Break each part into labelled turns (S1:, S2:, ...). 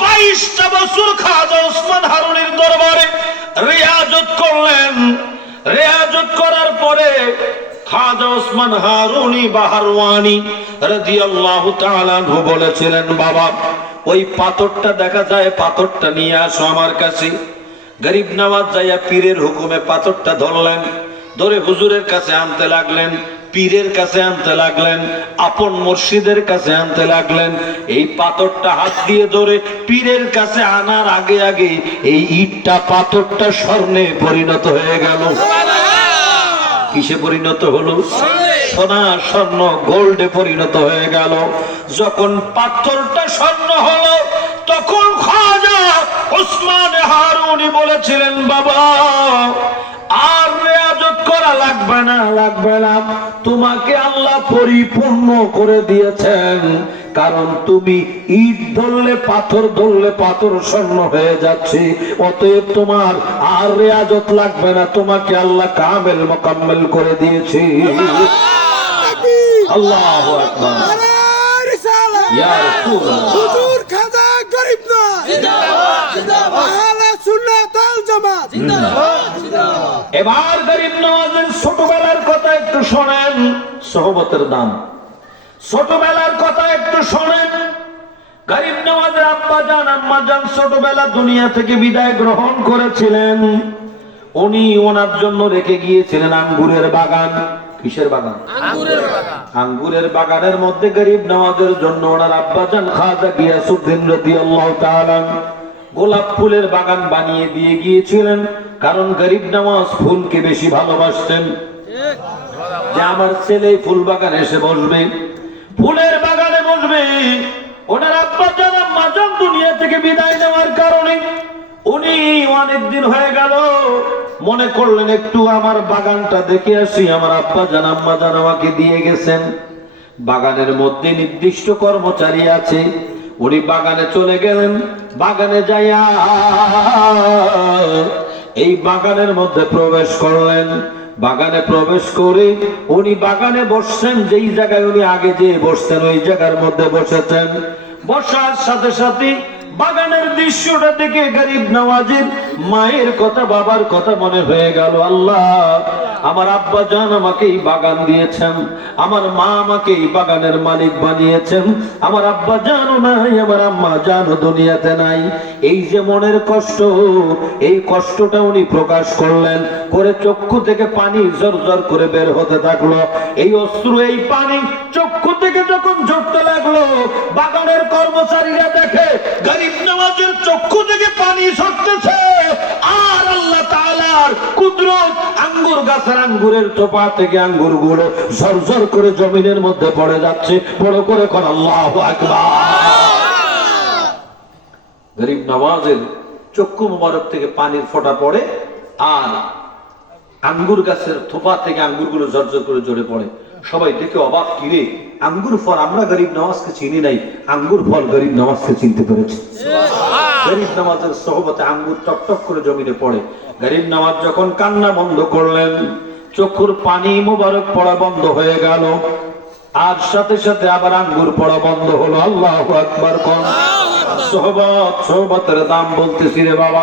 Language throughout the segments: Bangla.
S1: বাইশটা বছর খাজা হারুনের দরবারে রিয়াজত করলেন। রিয়াজত করার পরে ওই পাথরটা দেখা যায়, পাথরটা নিয়ে আসো আমার কাছে। গরিব নওয়াজ যাইয়া পীরের হুকুমে পাথরটা ধরলেন, ধরে হুজুরের কাছে আনতে লাগলেন। পীরের কাছে আনতে লাগলেন আপন মুর্শিদের কাছে আনতে লাগলেন এই পাথরটা হাত দিয়ে ধরে পীরের কাছে আনার আগে আগে এই ইটটা পাথরটা স্বর্ণে পরিণত হয়ে গেল। কিসে পরিণত হলো? সোনা স্বর্ণ গোল্ডে পরিণত হয়ে গেল। যখন পাথরটা স্বর্ণ হলো তখন খাজা ওসমান হারুনি বলেছিলেন বাবা লাগবে না তোমাকে আল্লাহ পরিপূর্ণ করে দিয়েছেন। কারণ তুমি ইট ধরলে পাথর ধরলে পাথর স্বর্ণ হয়ে যাচ্ছে। অতএব তোমার আর রেয়াজত লাগবে না। তোমাকে আল্লাহ কামেল মোকাম্মেল করে দিয়েছি। আল্লাহ
S2: গরিব নয়।
S1: এবার গরিব নওয়াজের ছোটবেলার কথা একটু শোনেন। সহবতের দাম। ছোটবেলার কথা একটু শোনেন। গরিব নওয়াজের আব্বা জান আম্মা জান ছোটবেলা দুনিয়া থেকে বিদায় গ্রহণ করেছিলেন। উনি ওনার জন্য রেখে গিয়েছিলেন আঙ্গুরের বাগান। কিসের বাগান? আঙ্গুরের বাগানের মধ্যে গরিব নওয়াজের জন্য ওনার আব্বা জান খাজা গিয়াসুদ্দিন রাদিয়াল্লাহু তাআলা গোলাপ ফুলের বাগান বানিয়ে দিয়ে গিয়েছিলেন। কারণ গরিব নামাজ ফুলকে বেশি ভালোবাসতেন। যে আমার ছেলে ফুল বাগানে এসে বসবে, ফুলের বাগানে বসবে, ওনার আব্বা জান, আম্মা জান দুনিয়া থেকে বিদায় নেওয়ার কারণে উনি অনেক দিন হয়ে গেল। মনে করলেন, একটু আমার বাগানটা দেখে আসি, আমার আব্বা জান, আম্মা জান আমাকে দিয়ে গেছেন। বাগানের মধ্যে নির্দিষ্ট কর্মচারী আছে, উনি বাগানে চলে গেলেন। বাগানে যাইয়া এই বাগানের মধ্যে প্রবেশ করলেন। বাগানে প্রবেশ করে উনি বাগানে বসছেন, যেই জায়গায় উনি আগে যে বসছেন ওই জায়গার মধ্যে বসেছেন। বসার সাথে সাথে বাগানের দৃশ্যটা দেখে গরিব নওয়াজের মায়ের কথা, বাবার কথা মনে হয়ে গেল, আল্লাহ। আমার আব্বা জান আমাকে এই বাগান দিয়েছেন। আমার মা আমাকে এই বাগানের মালিক বানিয়েছেন। আমার আব্বা জানো নাই, আমার আম্মা জানো দুনিয়াতে নাই। এই যে মনের কষ্ট, এই কষ্টটা উনি প্রকাশ করলেন, করে চক্ষু থেকে পানি জর জর করে বের হতে থাকল। এই অস্ত্র এই পানি চক্ষু থেকে যখন ঝরতে লাগল, বাগানের কর্মচারীরা দেখে গরিব নওয়াজের চক্ষু থেকে পানি ঝরতেছে। আর আল্লাহ তাআলার কুদরত আঙ্গুর গাছের আঙ্গুরের চোপা থেকে আঙ্গুরগুলো ঝরঝর করে জমিনের মধ্যে পড়ে যাচ্ছে। বড় করে কর, আল্লাহু গরিব নওয়াজের চক্ষু মোবারক থেকে পানির ফোঁটা পড়ে আর আঙ্গুর গাছের থোপা থেকে আঙ্গুরগুলো ঝরঝর করে জড়ে পড়ে। সবাই দেখে অবাক কিরে আঙ্গুর ফল, আমরা গরিব নওয়াজকে চিনি নাই। আঙ্গুর ফল গরিব নওয়াজকে চিনতে পেরেছে। গরিব নামাজের সহবতে আঙ্গুর টকটক করে জমিনে পড়ে। গরিব নামাজ যখন কান্না বন্ধ করলেন, চক্ষুর পানি মোবারক পড়া বন্ধ হয়ে গেল। আর সাথে সাথে আবার আঙ্গুর পড়া বন্ধ হলো। আল্লাহ আকবার কোন। সহবত, সহবতের দাম বলতেছি রে বাবা।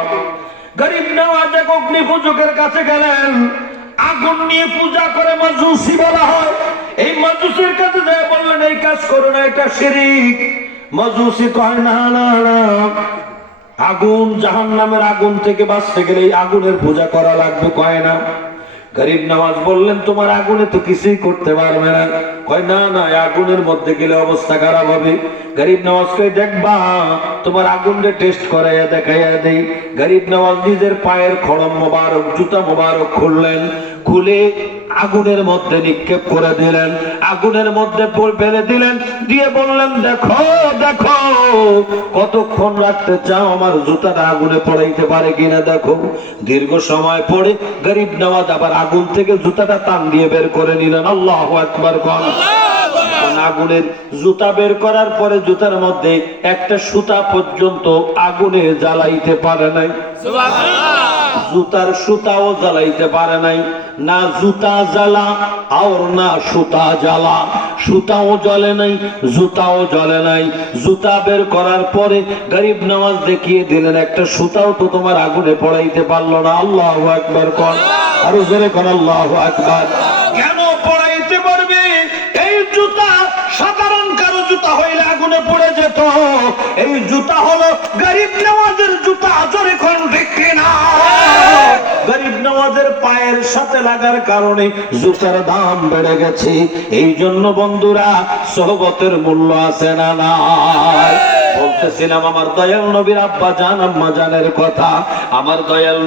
S1: গরিব নওয়াজ এক অগ্নি পূজকের কাছে গেলেন। আগুন নিয়ে পূজা করে মাজুসি বলা হয়। এই মাজুসির কাছে যায় বললেন, এই কাজ করো না, এটা শিরিক। মাজুসি কয়, না না না। আগুন জাহান নামের আগুন থেকে বাঁচতে গেলে আগুনের পূজা করা লাগবে, কয় না? গরিব নামাজ বললেন, তোমার আগুনে তো কিছুই করতে পারবে না। কয়, না না আগুনের মধ্যে গেলে অবস্থা খারাপ হবে। গরিব নামাজ কই দেখবা, তোমার আগুনরে টেস্ট করাইয়া দেখাইয়া দেই। গরিব নামাজ নিজের পায়ের খড়ম মোবারক, জুতা মোবারক খুললেন, খুলে আগুনের মধ্যে নিক্ষেপ করে দিলেন, আগুনের মধ্যে ফেলে দিলেন, দিয়ে বললেন, দেখো দেখো, কতক্ষণ রাখতে চাও আমার জুতাটা আগুনে পড়াইতে পারে কিনা দেখো। দীর্ঘ সময় পরে গরিব নওয়াজ আবার আগুন থেকে জুতাটা টান দিয়ে বের করে নিলেন। আল্লাহ একবার কন। আগুনের জুতা বের করার পরে জুতার মধ্যে একটা সুতা পর্যন্ত আগুনে জ্বালাইতে পারে নাই। জুতার সুতাও জ্বালাইতে পারে নাই। না জুতা জ্বালা, আর না সুতা জ্বালা। সুতাও জ্বলে নাই, জুতাও জ্বলে নাই। জুতা বের করার পরে গরিব নামাজ দেখিয়ে দিলেন, একটা সুতাও তো তোমার আগুনে পড়াইতে পারল না। আল্লাহ একবার কর আরও জোরে কর আল্লাহ একবার কেন পড়াইতে পারবে? এই জুতা সাধারণ কারও জুতা হইলে আগুনে পড়ে যেত। এই জুতা হলো গরিব নামাজের জুতা, জোরে কোন বিক্রি না গরিব নামাজের পায়ের সাথে লাগার কারণে জুতার দাম বেড়ে গেছে। এই জন্য বন্ধুরা, সহবতের মূল্য আছে না না বলতেছিলাম, আমার দয়াল নবীর আব্বা জান, আম্মা জানের কথা। আমার দয়াল